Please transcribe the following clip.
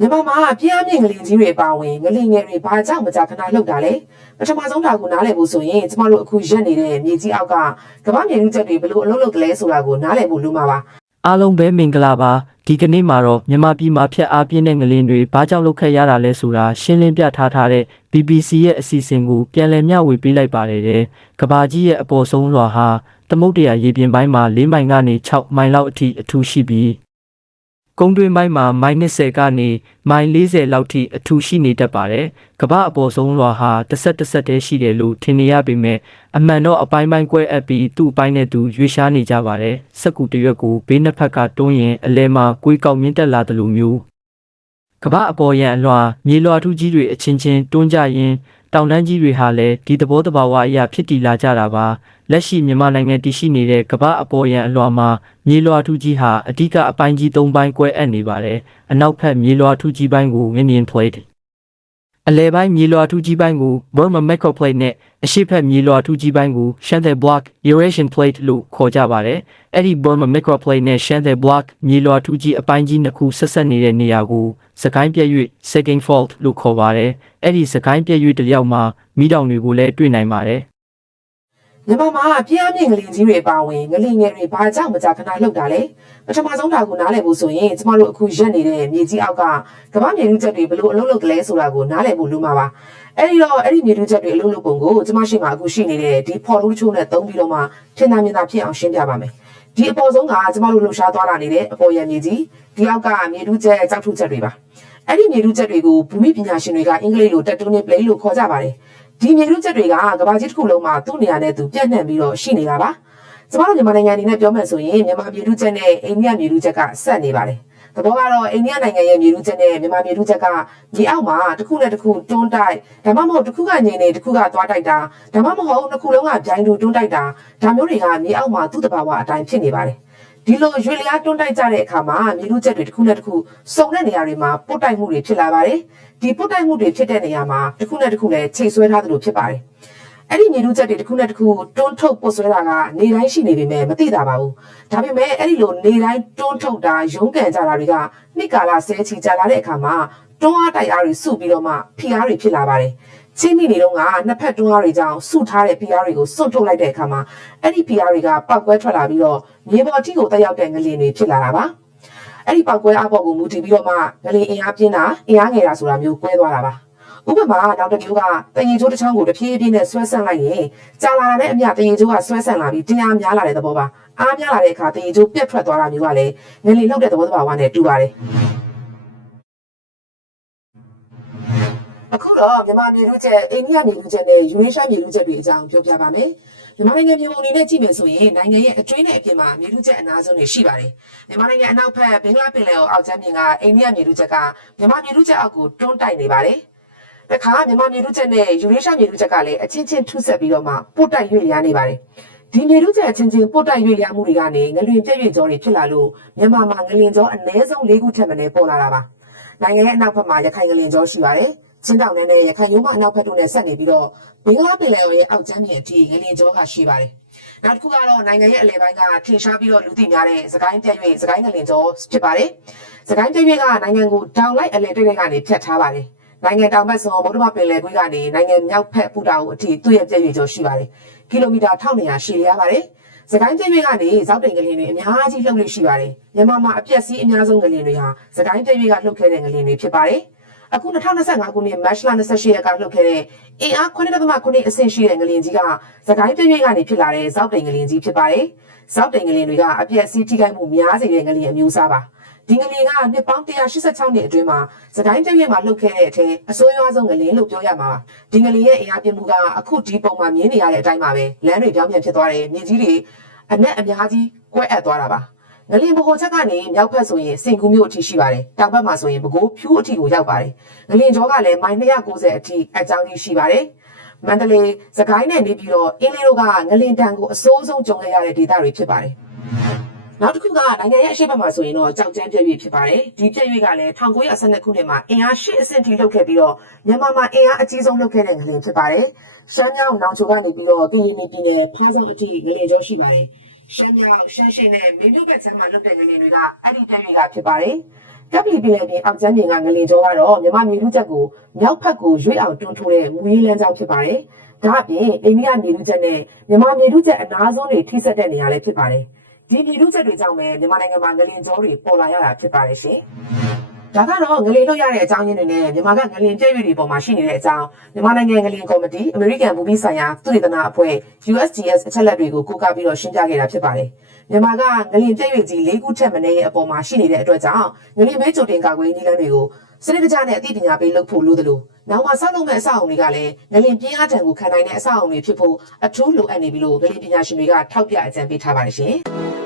မြန်မာမှာပြင်းအားမြင့်ငလင်ကြီးတွေပါဝင်ငလင်ငယ်တွေဘာကြောင့်မကြာခဏလှုပ်တာလဲပထမဆုံးတာကိုနားလည်ဖို့ဆိုရင်ကျမတို့အခုရက်နေတဲ့မြေကြီးအောက်ကကမ္ဘာမြေလူချက်တွေဘလို့အလုံးလုံးကလေးဆိုတာကိုနားလည်ဖို့လိုမှာပါအားလုံးပဲမင်္ဂလာပါဒီကနေ့မှာတော့မြန်မာပြည်မှာဖြတ်အားပြင်းတဲ့ငလင်တွေဘာကြောင့်လုတ်ခတ်ရတာလဲဆိုတာရှင်းလင်းပြထားထားတဲ့ BBC ရဲ့အစီအစဉ်ကိုပြန်လည်မျှဝေပေးလိုက်ပါတယ်တဲ့ကဘာကြီးရဲ့အပေါ်ဆုံးလွှာဟာသမုတ်တရာရေပြင်ပိုင်းမှာ၄မိုင်ကနေ6မိုင်လောက်အထိအထူးရှိပြီး ကုန်းတွင်းပိုင်းမှာမိုင်20ကနေမိုင်40လောက်ထိအထူးရှိနေတတ်ပါတယ်ကဘာအပေါ်ဆုံးလွှာဟာတစ်ဆက်တစ်ဆက်တည်းရှိတယ်လို့ထင်နေရပေမဲ့အမှန်တော့အပိုင်းပိုင်းကွဲအပ်ပြီးသူ့အပိုင်းနဲ့သူရွေးရှားနေကြပါတယ်စက်ကူတရွက်ကိုဘေးနှစ်ဖက်ကတွန်းရင်အလဲမှာကွေးကောက်မြင့်တက်လာတယ်လို့မျိုးကဘာအပေါ်ရန်အလွှာမြေလွှာထူးကြီးတွေအချင်းချင်းတွန်းကြရင် တောင်တန်းကြီးတွေဟာလည်းဒီသဘောတဘာဝအရာဖြစ်တည်လာကြတာပါလက်ရှိမြန်မာနိုင်ငံတည်ရှိနေတဲ့ကဘာအပေါ်ရန်အလွှာမှာမြေလွှာထူးကြီးဟာအဓိကအပိုင်းကြီး၃ပိုင်းကွဲအပ်နေပါတယ်အနောက်ဖက်မြေလွှာထူးကြီးပိုင်းကို Indian plate အလဲပိုင်းမြေလွှာထူးကြီးပိုင်းကို Burma Microplate နဲ့အရှေ့ဘက်မြေလွှာထူးကြီးပိုင်းကို Shandhe Block Eurasian Plate လို့ခေါ်ကြပါတယ်။အဲ့ဒီ Burma Microplate နဲ့ Shandhe Block မြေလွှာထူးကြီးအပိုင်းကြီးနှစ်ခုဆက်ဆက်နေတဲ့နေရာကိုစကိုင်းပြည့်၍ Second Fault လို့ခေါ်ပါတယ်။အဲ့ဒီစကိုင်းပြည့်၍တစ်ယောက်မှာမိတောင်တွေကိုလည်းတွေ့နိုင်ပါတယ်။ မြန်မာမှာပြင်းအားမြင့်ငလင်ကြီးတွေပါဝင်ငလင်ငယ်တွေဘာကြောင့်မကြာခဏလှုပ်တာလဲပထမဆုံးတာကိုနားလည်ဖို့ဆိုရင်ကျမတို့အခုရက်နေတဲ့မြေကြီးအောက်ကကမ္ဘာမြေလူချက်တွေဘလို့အလုံးလုံးကလေးဆိုတာကိုနားလည်ဖို့လိုမှာပါအဲ့ဒီတော့အဲ့ဒီမြေလူချက်တွေအလုံးလုံးပုံကိုကျမရှိမှာအခုရှိနေတဲ့ဒီဖော်လို့ချိုးနဲ့သုံးပြီးတော့မှထင်သာမြင်သာဖြစ်အောင်ရှင်းပြပါမယ်ဒီအပေါ်ဆုံးကကျမတို့လှူရှားသွားလာနေတဲ့အပေါ်ရမြေကြီးဒီအောက်ကမြေလူချက်ကြောက်ထုချက်တွေပါအဲ့ဒီမြေလူချက်တွေကိုဘူမိပညာရှင်တွေကအင်္ဂလိပ်လိုတက်တိုနစ်ပလေးလို့ခေါ်ကြပါတယ် ဒီမြေလူချက်တွေကကဘာကြီးတစ်ခုလုံးမှာသူ့နေရာနဲ့သူပြန့်နှံ့ပြီးတော့ရှိနေတာပါကျမတို့မြန်မာနိုင်ငံအနေနဲ့ပြောမယ်ဆိုရင်မြန်မာမြေလူချက်နဲ့အိန္ဒိယမြေလူချက်ကဆက်နေပါတယ်သဘောကတော့အိန္ဒိယနိုင်ငံရဲ့မြေလူချက်နဲ့မြန်မာမြေလူချက်ကမြေအောက်မှာတစ်ခုနဲ့တစ်ခုတွန်းတိုက်ဒါမှမဟုတ်တစ်ခုကငြိမ်နေတစ်ခုကသွားတိုက်တာဒါမှမဟုတ်နှစ်ခုလုံးကဗျိုင်းတူတွန်းတိုက်တာဒါမျိုးတွေကမြေအောက်မှာသူ့တဘာဝအတိုင်းဖြစ်နေပါတယ် ဒီလိုရွေလျားတွန်းတိုက်ကြတဲ့အခါမှာမြေလူချက်တွေတစ်ခုနဲ့တစ်ခုစုံတဲ့နေရာတွေမှာပုတ်တိုက်မှုတွေဖြစ်လာပါတယ်ဒီပုတ်တိုက်မှုတွေဖြစ်တဲ့နေရာမှာတစ်ခုနဲ့တစ်ခုလည်းချိန်ဆွဲထားသလိုဖြစ်ပါတယ်အဲ့ဒီမြေလူချက်တွေတစ်ခုနဲ့တစ်ခုတွန်းထုတ်ပုတ်ဆွဲတာကနေတိုင်းရှိနေပေမဲ့မသိတာပါဘူးဒါပေမဲ့အဲ့ဒီလိုနေတိုင်းတွန်းထုတ်တာရုန်းကန်ကြတာတွေကနှစ်ကာလဆဲချီကြလာတဲ့အခါမှာတွန်းအားတိုက်အားတွေစုပြီးတော့မှဖိအားတွေဖြစ်လာပါတယ် ချင်းမိနေတော့ကနှစ်ဖက်တွန်းအားတွေကြောင့်စုထားတဲ့ဖိအားတွေကိုစွန့်ထုတ်လိုက်တဲ့အခါမှာအဲ့ဒီဖိအားတွေကပောက်ကွဲထွက်လာပြီးတော့မြေပေါ်အထိကိုတက်ရောက်တဲ့ငလျင်တွေဖြစ်လာတာပါအဲ့ဒီပောက်ကွဲအားပေါ်ကိုမူတည်ပြီးတော့မှငလျင်အင်အားပြင်းတာအင်အားငယ်တာဆိုတာမျိုးကွဲသွားတာပါဥပမာနောက်တစ်မျိုးကတရေကျိုးတစ်ချောင်းကိုတဖြည်းဖြည်းနဲ့ဆွဲဆန့်လိုက်ရင်ကြာလာတဲ့အမျှတရေကျိုးကဆွဲဆန့်လာပြီးတင်းအားများလာတဲ့သဘောပါအားများလာတဲ့အခါတရေကျိုးပြတ်ထွက်သွားတာမျိုးကလည်းငလျင်လှုပ်တဲ့သဘောတဘာဝနဲ့တူပါတယ် အခုတော့မြန်မာမြေလူချက်အိန္ဒိယမြေလူချက်နဲ့ယူရေးရှားမြေလူချက်တွေအကြောင်းပြောပြပါမယ်။မြန်မာနိုင်ငံမြေပုံအနေနဲ့ကြည့်မယ်ဆိုရင်နိုင်ငံရဲ့အတွင်းနဲ့အပြင်မှာမြေလူချက်အနားဆုံးတွေရှိပါတယ်။မြန်မာနိုင်ငံအနောက်ဘက်ဘင်္ဂလားပင်လယ်အော်အောက်ကျမ်းပြင်ကအိန္ဒိယမြေလူချက်ကမြန်မာမြေလူချက်အောက်ကိုတွန်းတိုက်နေပါတယ်။တခါမြန်မာမြေလူချက်နဲ့ယူရေးရှားမြေလူချက်ကလည်းအချင်းချင်းထုဆက်ပြီးတော့မှပို့တိုက်ရွေ့လျားနေပါတယ်။ဒီမြေလူချက်အချင်းချင်းပို့တိုက်ရွေ့လျားမှုတွေကနေငလျင်ပြည့်ရွေ့ကြောတွေဖြစ်လာလို့မြန်မာမှာငလျင်ကြောအနည်းဆုံး၄ခုထက်မနည်းပေါ်လာတာပါ။နိုင်ငံရဲ့အနောက်ဘက်မှာရခိုင်ငလျင်ကြောရှိပါတယ်။ ချင်းတောင်နယ်နဲ့ရခိုင်ရိုးမအနောက်ဘက်တို့နဲ့ဆက်နေပြီးတော့ဘင်္ဂလားပင်လယ်အော်ရဲ့အောက်ကျမ်းမြေအထိငလျင်ကြောကရှိပါတယ်။နောက်တစ်ခုကတော့နိုင်ငံရဲ့အလယ်ပိုင်းကထင်ရှားပြီးတော့လူသိများတဲ့စကိုင်းပြည့်၍စကိုင်းငလျင်ကြောဖြစ်ပါတယ်။စကိုင်းပြည့်၍ကနိုင်ငံကိုတောင်လိုက်အလယ်တွေ့တဲ့ကနေဖြတ်ထားပါတယ်။နိုင်ငံတောင်ဘက်ဆိုဗုဒ္ဓမပင်လယ်ကွေးကနေနိုင်ငံမြောက်ဘက်ပူတာကိုအထိသူ့ရဲ့ပြည့်၍ကြောရှိပါတယ်။ကီလိုမီတာ1200ရှည်လျားပါတယ်။စကိုင်းပြည့်၍ကနေဇောက်တိန်ငလျင်တွေအများကြီးလှုပ်လို့ရှိပါတယ်။မြန်မာမှာအပြက်စီးအများဆုံးငလျင်တွေဟာစကိုင်းပြည့်၍ကလှုပ်ခဲ့တဲ့ငလျင်တွေဖြစ်ပါတယ်။ အခု2025ခုနှစ်မတ်လ28ရက်ကလှုပ်ခဲ့တဲ့အင်အား9.9အဆင့်ရှိတဲ့ငလျင်ကြီးကသခိုင်းပြည့်ပြည့်ကနေဖြစ်လာတဲ့ဇောက်တိန်ငလျင်ကြီးဖြစ်ပါတယ်။ဇောက်တိန်ငလျင်တွေကအပြည့်အစည်းထိခိုက်မှုများစေတဲ့ငလျင်အမျိုးအစားပါ။ဒီငလျင်ကနှစ်ပေါင်း186နှစ်အတွင်းမှာသခိုင်းပြည့်ပြည့်မှာလှုပ်ခဲ့တဲ့အထက်အဆိုးရွားဆုံးငလျင်လို့ပြောရမှာပါ။ဒီငလျင်ရဲ့အင်အားပြင်းမှုကအခုဒီပုံမှာမြင်နေရတဲ့အတိုင်းပါပဲ။လမ်းတွေပြောင်းပြန်ဖြစ်သွားတယ်။မြင်းကြီးတွေအနက်အများကြီးကွဲအပ်သွားတာပါ။ ငလျင်ဗဟိုချက်ကနေမြောက်ဘက်ဆိုရင်စင်ကူးမြို့အထိရှိပါတယ်။တောင်ဘက်မှာဆိုရင်ပဲခူးဖြူးအထိကိုရောက်ပါတယ်။ငလျင်ကျောကလည်းမိုင်290အထိအကြောင်းကြီးရှိပါတယ်။မန္တလေး၊စကိုင်းနဲ့နေပြီးတော့အင်းလေးတို့ကငလျင်တန်ကိုအစိုးဆုံးကြုံခဲ့ရတဲ့ဒေသတွေဖြစ်ပါတယ်။နောက်တစ်ခုကနိုင်ငံရဲ့အရှေ့ဘက်မှာဆိုရင်တော့ကြောက်ကြမ်းပြည့်ပြည့်ဖြစ်ပါတယ်။ဒီပြည့်ပြည့်ကလည်း1912ခုနှစ်မှာအင်အား8အဆင့်ထိလောက်ခဲ့ပြီးတော့မြန်မာမှာအင်အားအကြီးဆုံးလောက်ခဲ့တဲ့ငလျင်ဖြစ်ပါတယ်။ရှမ်းမြောက်နောင်ချိုကနေပြီးတော့ကရင်ပြည်နယ်ဖားဆောင်အထိငလျင်ကျောရှိပါတယ်။ ရှမ်းမြောက်ရှမ်းရှင်းနဲ့မင်းမျိုးဘက်ခြမ်းမှာလုပ်တဲ့ငလင်တွေကအဲ့ဒီပြည့်တွေကဖြစ်ပါတယ်။ကပလီပင်လယ်ပြင်အောက်ကျမ်းပြင်ကငလင်ကျောကတော့မြမမြေထုချက်ကိုမြောက်ဖက်ကိုရွေ့အောင်တွန်းထိုးတဲ့မူရင်းလမ်းကြောင်းဖြစ်ပါတယ်။ဒါအပြင်အိန္ဒိယမြေထုချက်နဲ့မြမမြေထုချက်အနားဆုံးတွေထိစပ်တဲ့နေရာလည်းဖြစ်ပါတယ်။ဒီမြေထုချက်တွေကြောင့်ပဲမြန်မာနိုင်ငံမှာငလင်ကျောတွေပေါ်လာရတာဖြစ်ပါတယ်ရှင်။ ဒါကတော့ငလင်လို့ရတဲ့အကြောင်းရင်းတွေနဲ့မြန်မာကငလင်ပြည့်ရွေတွေပေါ်မှာရှိနေတဲ့အကြောင်းမြန်မာနိုင်ငံငလင်ကော်မတီအမေရိကန်ဘူပီဆိုင်ရာသုတေသနအဖွဲ့ USGS အချက်လက်တွေကိုကိုးကားပြီးတော့ရှင်းပြခဲ့တာဖြစ်ပါတယ်။မြန်မာကငလင်ပြည့်ရွေကြီး၄ခုထက်မနည်းရဲ့အပေါ်မှာရှိနေတဲ့အတွက်ကြောင့်ငလင်မဲကြိုတင်ကာကွယ်ရေးနည်းလမ်းတွေကိုစနစ်တကျနဲ့အသိပညာပေးလုပ်ဖို့လိုသလိုနောက်မှဆောက်လုပ်မဲ့အဆောက်အအုံတွေကလည်းငလင်ပြင်းအားထံကိုခံနိုင်တဲ့အဆောက်အအုံတွေဖြစ်ဖို့အထူးလိုအပ်နေပြီလို့ငလင်ပညာရှင်တွေကထောက်ပြအကြံပေးထားပါတယ်ရှင်။